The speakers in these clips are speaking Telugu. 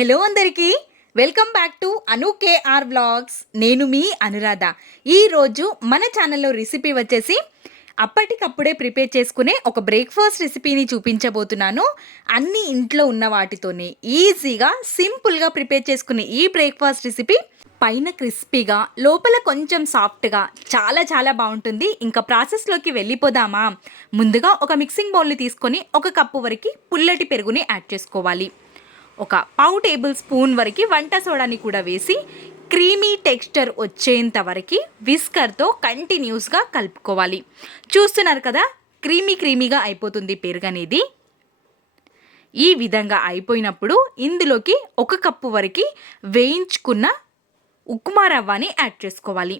హలో అందరికీ welcome back to Anu KR vlogs. నేను మీ అనురాధ. ఈరోజు మన ఛానల్లో రెసిపీ వచ్చేసి అప్పటికప్పుడే ప్రిపేర్ చేసుకునే ఒక బ్రేక్ఫాస్ట్ రెసిపీని చూపించబోతున్నాను. అన్ని ఇంట్లో ఉన్న వాటితోనే ఈజీగా సింపుల్గా ప్రిపేర్ చేసుకునే ఈ బ్రేక్ఫాస్ట్ రెసిపీ పైన క్రిస్పీగా లోపల కొంచెం సాఫ్ట్గా చాలా చాలా బాగుంటుంది. ఇంకా ప్రాసెస్లోకి వెళ్ళిపోదామా? ముందుగా ఒక మిక్సింగ్ బౌల్ని తీసుకొని ఒక కప్పు వరకు పుల్లటి పెరుగుని యాడ్ చేసుకోవాలి. ఒక పావు టేబుల్ స్పూన్ వరకు వంట సోడాని కూడా వేసి క్రీమీ టెక్స్చర్ వచ్చేంత వరకు విస్కర్తో కంటిన్యూస్గా కలుపుకోవాలి. చూస్తున్నారు కదా, క్రీమీగా అయిపోతుంది పెరుగు అనేది. ఈ విధంగా అయిపోయినప్పుడు ఇందులోకి ఒక కప్పు వరకు వేయించుకున్న ఉప్మా రవ్వని యాడ్ చేసుకోవాలి.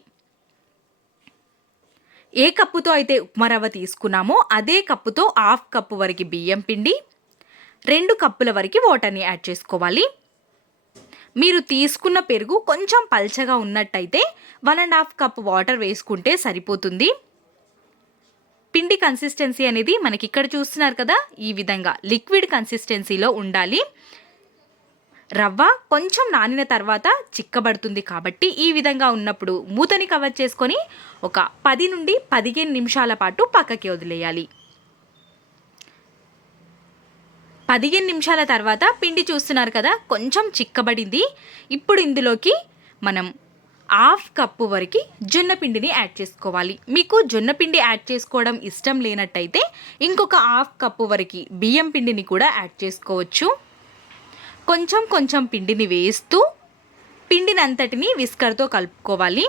ఏ కప్పుతో అయితే ఉప్మా రవ్వ తీసుకున్నామో అదే కప్పుతో హాఫ్ కప్పు వరకు బియ్యం పిండి, 2 కప్పుల వరకు వాటర్ని యాడ్ చేసుకోవాలి. మీరు తీసుకున్న పెరుగు కొంచెం పల్చగా ఉన్నట్టయితే 1.5 కప్ వాటర్ వేసుకుంటే సరిపోతుంది. పిండి కన్సిస్టెన్సీ అనేది మనకి ఇక్కడ చూస్తున్నారు కదా, ఈ విధంగా లిక్విడ్ కన్సిస్టెన్సీలో ఉండాలి. రవ్వ కొంచెం నానిన తర్వాత చిక్కబడుతుంది కాబట్టి ఈ విధంగా ఉన్నప్పుడు మూతని కవర్ చేసుకొని ఒక 10 నుండి 15 నిమిషాల పాటు పక్కకి వదిలేయాలి. 15 నిమిషాల తర్వాత పిండి చూస్తున్నారు కదా, కొంచెం చిక్కబడింది. ఇప్పుడు ఇందులోకి మనం హాఫ్ కప్పు వరకు జొన్న పిండిని యాడ్ చేసుకోవాలి. మీకు జొన్న పిండి యాడ్ చేసుకోవడం ఇష్టం లేనట్టయితే ఇంకొక హాఫ్ కప్పు వరకు బియ్యం పిండిని కూడా యాడ్ చేసుకోవచ్చు. కొంచెం పిండిని వేస్తూ పిండిని అంతటిని విస్కర్తో కలుపుకోవాలి.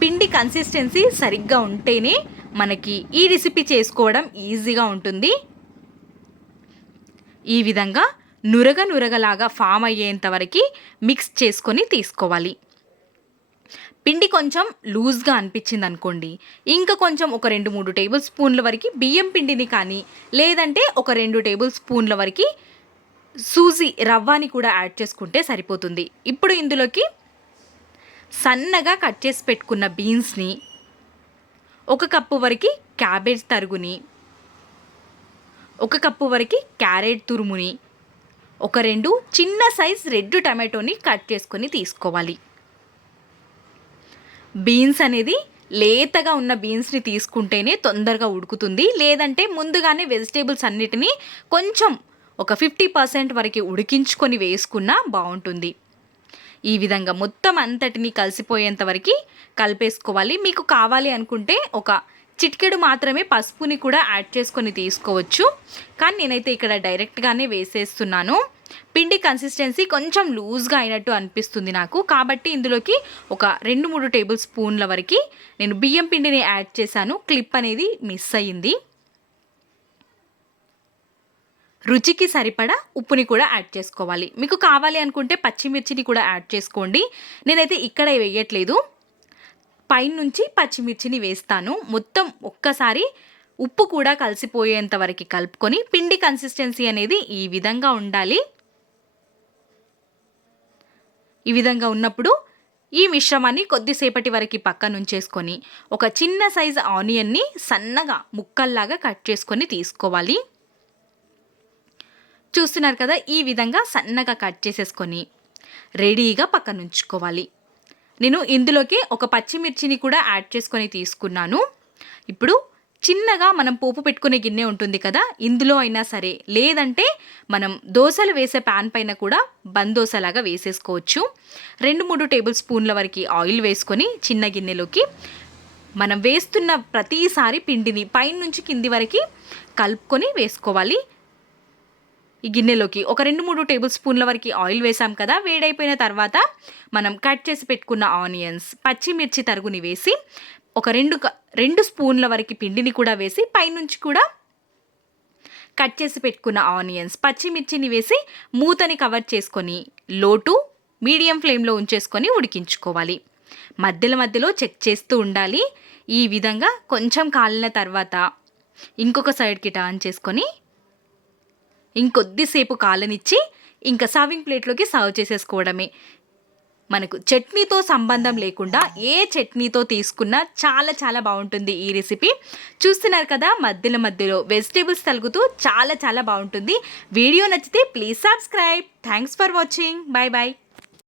పిండి కన్సిస్టెన్సీ సరిగ్గా ఉంటేనే మనకి ఈ రెసిపీ చేసుకోవడం ఈజీగా ఉంటుంది. ఈ విధంగా నురగలాగా ఫామ్ అయ్యేంత వరకు మిక్స్ చేసుకొని తీసుకోవాలి. పిండి కొంచెం లూజ్గా అనిపించింది అనుకోండి, ఇంకా కొంచెం ఒక 2-3 టేబుల్ స్పూన్ల వరకు బియ్యం పిండిని కానీ లేదంటే ఒక 2 టేబుల్ స్పూన్ల వరకు సూజీ రవ్వని కూడా యాడ్ చేసుకుంటే సరిపోతుంది. ఇప్పుడు ఇందులోకి సన్నగా కట్ చేసి పెట్టుకున్న బీన్స్ని, ఒక కప్పు వరకు క్యాబేజ్ తరుగుని, ఒక కప్పు వరకు క్యారెట్ తురుముని, ఒక 2 చిన్న సైజ్ రెడ్ టమాటోని కట్ చేసుకొని తీసుకోవాలి. బీన్స్ అనేది లేతగా ఉన్న బీన్స్ని తీసుకుంటేనే తొందరగా ఉడుకుతుంది. లేదంటే ముందుగానే వెజిటేబుల్స్ అన్నిటినీ కొంచెం ఒక 50% వరకు ఉడికించుకొని వేసుకున్నా బాగుంటుంది. ఈ విధంగా మొత్తం అంతటిని కలిసిపోయేంత వరకు కలిపేసుకోవాలి. మీకు కావాలి అనుకుంటే ఒక చిటికెడు మాత్రమే పసుపుని కూడా యాడ్ చేసుకొని తీసుకోవచ్చు, కానీ నేనైతే ఇక్కడ డైరెక్ట్గానే వేసేస్తున్నాను. పిండి కన్సిస్టెన్సీ కొంచెం లూజ్గా అయినట్టు అనిపిస్తుంది నాకు, కాబట్టి ఇందులోకి ఒక 2-3 టేబుల్ స్పూన్ల వరకు నేను బియ్యం పిండిని యాడ్ చేశాను. క్లిప్ అనేది మిస్ అయ్యింది. రుచికి సరిపడా ఉప్పుని కూడా యాడ్ చేసుకోవాలి. మీకు కావాలి అనుకుంటే పచ్చిమిర్చిని కూడా యాడ్ చేసుకోండి. నేనైతే ఇక్కడ వేయట్లేదు, పైనుంచి పచ్చిమిర్చిని వేస్తాను. మొత్తం ఒక్కసారి ఉప్పు కూడా కలిసిపోయేంత వరకు కలుపుకొని పిండి కన్సిస్టెన్సీ అనేది ఈ విధంగా ఉండాలి. ఈ విధంగా ఉన్నప్పుడు ఈ మిశ్రమాన్ని కొద్దిసేపటి వరకు పక్కన ఉంచేసుకొని ఒక చిన్న సైజు ఆనియన్ని సన్నగా ముక్కల్లాగా కట్ చేసుకొని తీసుకోవాలి. చూస్తున్నారు కదా, ఈ విధంగా సన్నగా కట్ చేసేసుకొని రెడీగా పక్కన ఉంచుకోవాలి. నేను ఇందులోకి ఒక పచ్చిమిర్చిని కూడా యాడ్ చేసుకొని తీసుకున్నాను. ఇప్పుడు చిన్నగా మనం పోపు పెట్టుకునే గిన్నె ఉంటుంది కదా, ఇందులో అయినా సరే, లేదంటే మనం దోశలు వేసే ప్యాన్ పైన కూడా బందోసలాగా వేసేసుకోవచ్చు. 2-3 టేబుల్ స్పూన్ల వరకు ఆయిల్ వేసుకొని చిన్న గిన్నెలోకి మనం వేస్తున్న ప్రతిసారి పిండిని పైనుంచి కింది వరకు కలుపుకొని వేసుకోవాలి. ఈ గిన్నెలోకి ఒక 2-3 టేబుల్ స్పూన్ల వరకు ఆయిల్ వేసాం కదా, వేడైపోయిన తర్వాత మనం కట్ చేసి పెట్టుకున్న ఆనియన్స్, పచ్చిమిర్చి తరుగుని వేసి ఒక 2 స్పూన్ల వరకు పిండిని కూడా వేసి పైనుంచి కూడా కట్ చేసి పెట్టుకున్న ఆనియన్స్, పచ్చిమిర్చిని వేసి మూతని కవర్ చేసుకొని లో టు మీడియం ఫ్లేమ్లో ఉంచేసుకొని ఉడికించుకోవాలి. మధ్యలో చెక్ చేస్తూ ఉండాలి. ఈ విధంగా కొంచెం కాలిన తర్వాత ఇంకొక సైడ్కి టర్న్ చేసుకొని ఇంకొద్దిసేపు కాలనిచ్చి ఇంకా సర్వింగ్ ప్లేట్లోకి సర్వ్ చేసేసుకోవడమే. మనకు చట్నీతో సంబంధం లేకుండా ఏ చట్నీతో తీసుకున్నా చాలా చాలా బాగుంటుంది ఈ రెసిపీ. చూస్తున్నారు కదా, మధ్యలో మధ్యలో వెజిటేబుల్స్ తలుగుతూ చాలా చాలా బాగుంటుంది. వీడియో నచ్చితే please subscribe. Thanks for watching. Bye bye.